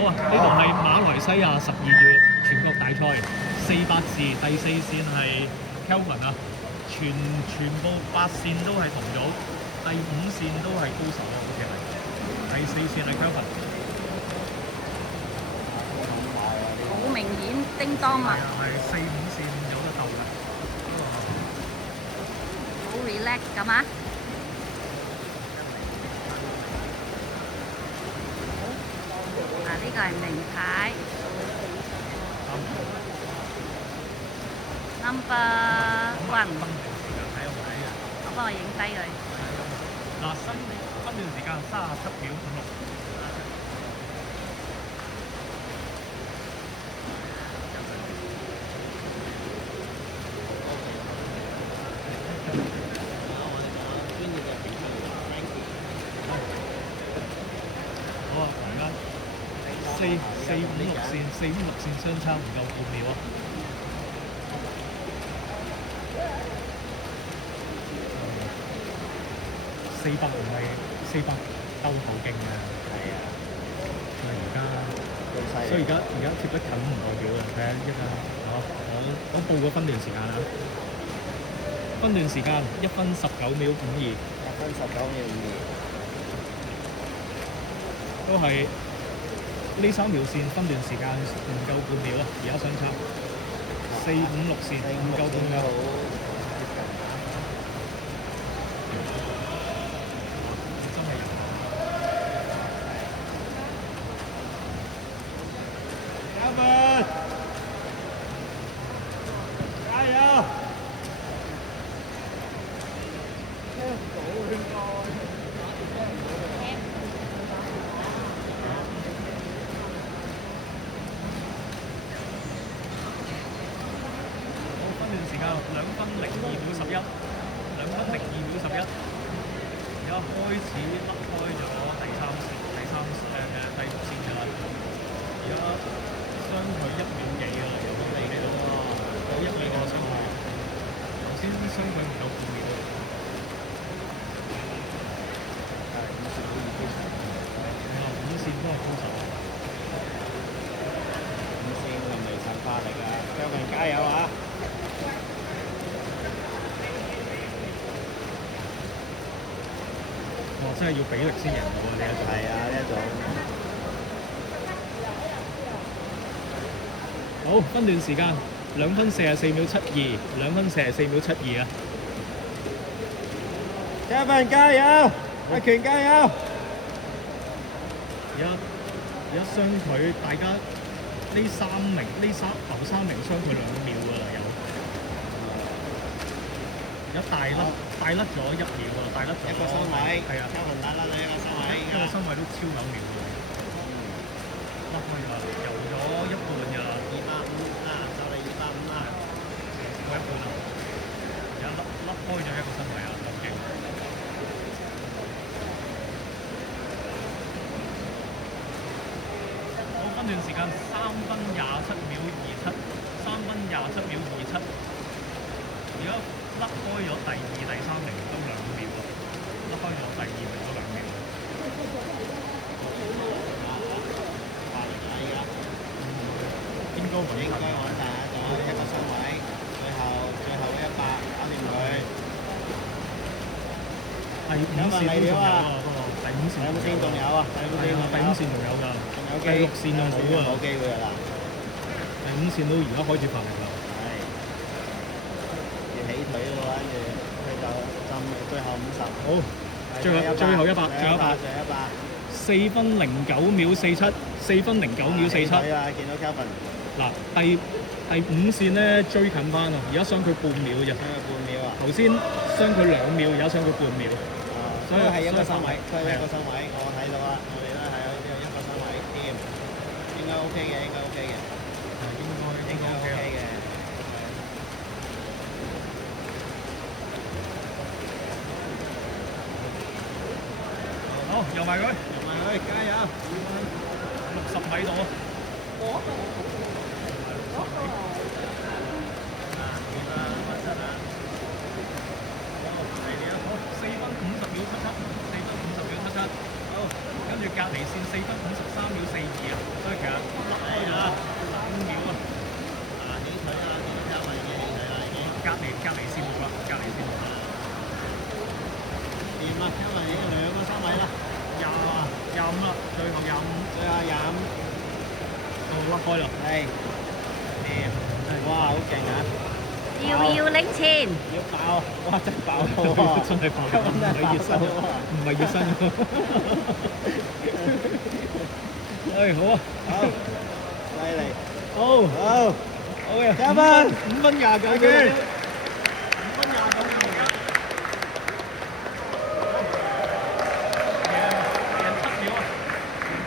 好啊，呢度係馬來西亞12月全國大賽400字，第4線係 Kelvin 啊，全部8線都係同組，第5線都係高手啊，好似係第4線係 Kelvin。好明顯，叮當啊！係4、5線有得鬥嘅。好 relax 咁啊！嗱，呢個係名牌 number 1，我幫我影低佢。嗱，分段時間37秒56。好啊，而家4、5、6線相差唔夠半秒啊！400唔係400兜好勁嘅，係啊，所以而家貼得近唔代表啊！睇下一陣，我報個分段時間啊！分段時間1分19秒52， 1分19秒52，都係呢3條線分段時間唔夠半秒啊！而家相差4、5、6線唔夠半秒。真係有。Kevin，加油！分段時間2分02秒11，2分02秒11，而家開始甩開咗第5線㗎啦，而家相距1秒幾啊，有1秒相距，頭先相距唔夠半秒。5線都係高手。5線係咪神化嚟㗎？Kevin加油啊！真係要比力先贏到啊！呢一種係啊，呢一種好分段時間2分44秒72，2分44秒72啊！ Kevin 加油，阿權加油！而家相距大家頭3名相距2秒㗎啦，而家大甩咗1秒啊！大甩咗一個身位，係啊 Kevin 打甩你一個身位，一個身位都超2秒㗎，甩開咗，游咗一半㗎啦250啦，就嚟250啦，過一半啦，而家甩開咗一個身位啊！好勁！好分段時間3分27秒27，3分27秒27，而家甩開咗第2、第3名都2秒啊！甩開咗第2名都2秒。應該穩陣咗一個身位，最後100搞掂佢。第5線都仲有啊，第5線第5線仲有啊，第5線仲有㗎，仲有第6線就冇啊，冇機會啦。第5線都而家開始發力啦。係要起腿咯，跟住佢就浸最後50。好，最後100，最後100。4分09秒47，4分09秒47。係啊，見到 Kelvin。嗱，第5線咧追近翻啊，而家相距半秒啫。相距半秒啊！頭先相距2秒，而家相距半秒。所以係一個身位，佢係一個身位，我睇到啦，我哋咧係有一個身位添，應該 OK 嘅，應該 OK 嘅，應該 OK 嘅。好，游埋佢，加油！60米度啊！4分50秒77，4分50秒77。好，跟住隔離線4分53秒42啊，所以啊，因為兩個三位啦，25啦，最後25，最後25，甩開啦。係掂，哇，好勁啊！要拎錢，要爆，哇！真爆到喎，真係爆到，唔係熱身，唔係熱身。誒好啊，好，犀利，好，好，好嘅，加分5分29秒。